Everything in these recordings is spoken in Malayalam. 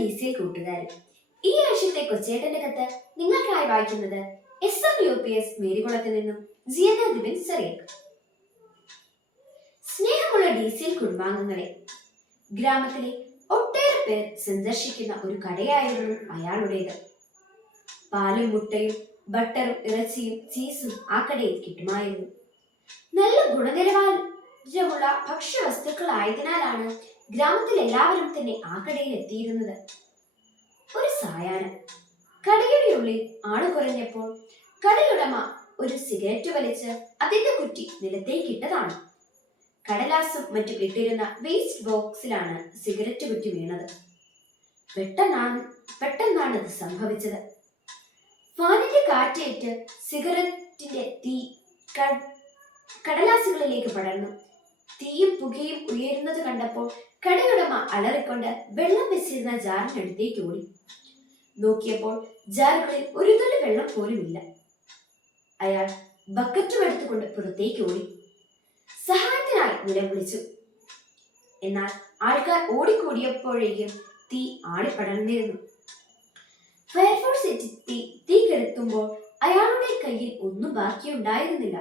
DCL കൂട്ടുകാരെ, ഈ ആഴ്ചത്തെ കൊച്ചേട്ടന്റെ കത്ത് നിങ്ങൾക്കായി വായിക്കുന്നത് SMUPS മേരികുളത്തിൽ നിന്നും ജിയന ദിബിൻ സറിയക്. സ്നേഹമുള്ള DCL കുടുംബാംഗങ്ങളെ, ഗ്രാമത്തിലെ ഒട്ടേറെ പേർ സന്ദർശിക്കുന്ന ഒരു കടയായിരുന്നു അയാളുടേത്. പാലും മുട്ടയും ബട്ടറും ഇറച്ചിയും ചീസും ആ കടയിൽ കിട്ടുമായിരുന്നു. നല്ല ഗുണനിലവാരമുള്ള ഭക്ഷ്യവസ്തുക്കളായതിനാലാണ് ഗ്രാമത്തിൽ എല്ലാവരും തന്നെ ആ കടയിൽ എത്തിയിരുന്നത്. ഒരു സായാഹ്നം കടയുടെ ഉള്ളിൽ ആള് കുറഞ്ഞപ്പോൾ കടയുടമ ഒരു സിഗരറ്റ് വലിച്ച് അതിന്റെ കുറ്റി നിലത്തേക്ക് ഇട്ടതാണ്. കടലാസും മറ്റും ഇട്ടിരുന്ന വേസ്റ്റ് ബോക്സിലാണ് സിഗരറ്റ് കുറ്റി വീണത്. പെട്ടെന്നാണ് ഇത് സംഭവിച്ചത്. ഫാനിന്റെ കാറ്റേറ്റ് സിഗരറ്റിന്റെ തീ കടലാസുകളിലേക്ക് പടർന്നു. തീയും പുകയും ഉയരുന്നത് കണ്ടപ്പോൾ കടയുടമ അലറിക്കൊണ്ട് വെള്ളം വെച്ചിരുന്ന ജാറിനടുത്തേക്ക് ഓടി. നോക്കിയപ്പോൾ ജാറുകളിൽ ഒരു തുള്ളി വെള്ളം പോലുമില്ല. അയാൾ ബക്കറ്റും എടുത്തുകൊണ്ട് പുറത്തേക്ക് ഓടി. സഹായത്തിനായി നിലവിളിച്ചു. എന്നാൽ ആൾക്കാർ ഓടിക്കൂടിയപ്പോഴേക്കും തീ ആളിപ്പടർന്നിരുന്നു. ഫയർഫോഴ്സ് എത്തി തീ കെടുത്തുമ്പോൾ അയാളുടെ കയ്യിൽ ഒന്നും ബാക്കിയുണ്ടായിരുന്നില്ല.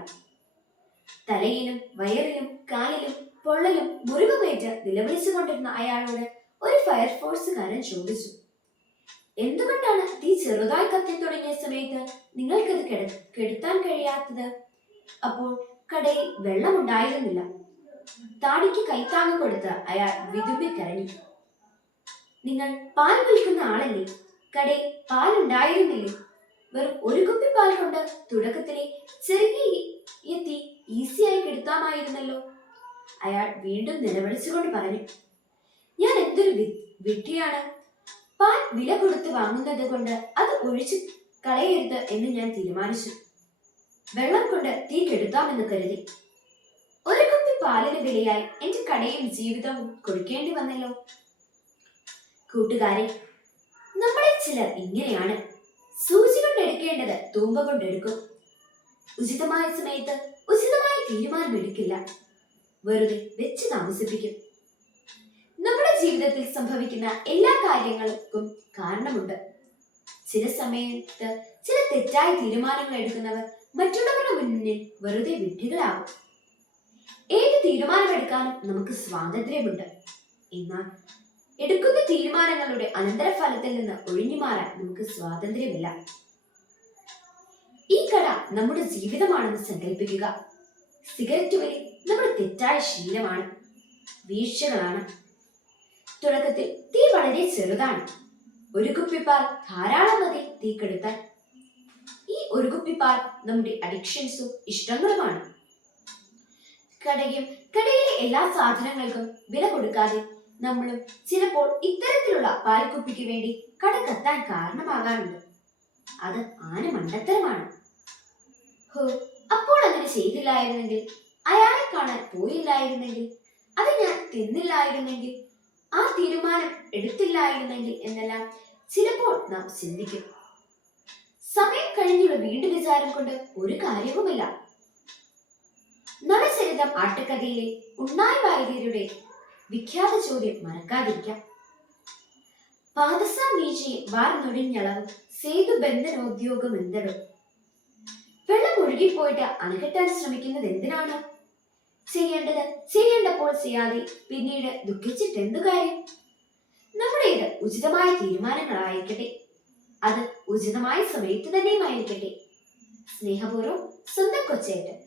തലയിലും വയറിലും കാലിലും പൊള്ളലും മുറിവുമേറ്റ് നിലവിളിച്ചുകൊണ്ടിരുന്ന അയാളോട് ഒരു ഫയർഫോഴ്സുകാരൻ ചോദിച്ചു, എന്തുകൊണ്ടാണ് തീ ചെറുതായി കത്തി തുടങ്ങിയ സമയത്ത് നിങ്ങൾക്കത് കെടുത്താൻ കഴിയാത്തത്? അപ്പോൾ കടയിൽ വെള്ളമുണ്ടായിരുന്നില്ല. താടിക്ക് കൈത്താങ്ങ് കൊടുത്ത് അയാൾ വിതുമ്പി കരഞ്ഞു. നിങ്ങൾ പാൽ വിൽക്കുന്ന ആളല്ലേ? കടയിൽ പാലുണ്ടായിരുന്നില്ലേ? വെറും ഒരു കുപ്പി പാൽ കൊണ്ട് തുടക്കത്തിലെ ചെറിയ തീ ഈസിയായി കെടുത്താമായിരുന്നല്ലോ. അയാൾ വീണ്ടും നിലവിളിച്ചുകൊണ്ട് പറഞ്ഞു, ഞാൻ എന്തൊരു വിഡ്ഢിയാണ്. പാൽ വില കൊടുത്ത് വാങ്ങുന്നത് കൊണ്ട് അത് ഒഴിച്ചു കളയരുത് എന്ന് ഞാൻ തീരുമാനിച്ചു. വെള്ളം കൊണ്ട് തീ കെടുത്താമെന്ന് കരുതി. ഒരു കുപ്പി പാലിന് വിലയായി എന്റെ കടയും ജീവിതവും കൊടുക്കേണ്ടി വന്നല്ലോ. കൂട്ടുകാരെ, നമ്മളെ ചിലർ ഇങ്ങനെയാണ്. സൂചി കൊണ്ടെടുക്കേണ്ടത് തൂമ്പ കൊണ്ടെടുക്കും. ഉചിതമായ സമയത്ത് ഉചിതമായ തീരുമാനം എടുക്കില്ല. വെറുതെ വെച്ച് താമസിപ്പിക്കും. നമ്മുടെ ജീവിതത്തിൽ സംഭവിക്കുന്ന എല്ലാ കാര്യങ്ങൾക്കും കാരണമുണ്ട്. ചില സമയത്ത് ചില തെറ്റായ തീരുമാനങ്ങൾ എടുക്കുന്നവർ മറ്റുള്ളവരുടെ മുന്നിൽ വെറുതെ വിഡ്ഢികളാകും. ഏത് തീരുമാനമെടുക്കാനും നമുക്ക് സ്വാതന്ത്ര്യമുണ്ട്. എന്നാൽ എടുക്കുന്ന തീരുമാനങ്ങളുടെ അനന്തരഫലത്തിൽ നിന്ന് ഒഴിഞ്ഞു മാറാൻ നമുക്ക് സ്വാതന്ത്ര്യമില്ല. ഈ കട നമ്മുടെ ജീവിതമാണെന്ന് സങ്കല്പിക്കുക. സിഗരറ്റ് വലി നമ്മുടെ തെറ്റായ ശീലമാണ്, വീഴ്ചകളാണ്. തുടക്കത്തിൽ തീ വളരെ ചെറുതാണ്. ഒരു കുപ്പിപ്പാൽ ധാരാളം മതി തീ കെടുത്താൻ. ഈ ഒരു കുപ്പിപ്പാൽ നമ്മുടെ അഡിക്ഷൻസും ഇഷ്ടങ്ങളുമാണ്. കടയിലെ എല്ലാ സാധനങ്ങൾക്കും വില കൊടുക്കാതെ നമ്മളും ചിലപ്പോൾ ഇത്തരത്തിലുള്ള പാൽക്കുപ്പിക്ക് വേണ്ടി കട കത്താൻ കാരണമാകാറുണ്ട്. അത് ആന മണ്ടത്തരമാണ്. അപ്പോൾ അങ്ങനെ ചെയ്തില്ലായിരുന്നെങ്കിൽ, അയാളെ കാണാൻ പോയില്ലായിരുന്നെങ്കിൽ, അത് ഞാൻ തിന്നില്ലായിരുന്നെങ്കിൽ, ആ തീരുമാനം എടുത്തില്ലായിരുന്നെങ്കിൽ എന്നെല്ലാം ചിലപ്പോൾ നാം ചിന്തിക്കും. സമയം കഴിഞ്ഞുള്ള വീണ്ടും വിചാരം കൊണ്ട് ഒരു കാര്യവുമില്ല. നളചരിതം ആട്ടക്കഥയിലെ ഉണ്ണായി വാര്യരുടെ വിഖ്യാത ചോദ്യം മറക്കാതിരിക്കാം. പാദസാം നീചയെ വാർന്നൊടിഞ്ഞളവും സേതു ബന്ധനോദ്യോഗം എന്തടോ? വെള്ളം ഒഴുകിപ്പോയിട്ട് അണകെട്ടാൻ ശ്രമിക്കുന്നത് എന്തിനാണ്? ചെയ്യേണ്ടപ്പോൾ ചെയ്യാതെ പിന്നീട് ദുഃഖിച്ചിട്ട് എന്തു കാര്യം? നമ്മുടേത് ഉചിതമായ തീരുമാനങ്ങളായിരിക്കട്ടെ. അത് ഉചിതമായ സമയത്ത് തന്നെയുമായിരിക്കട്ടെ. സ്നേഹപൂർവ്വം, സ്വന്തം കൊച്ചേട്ടൻ.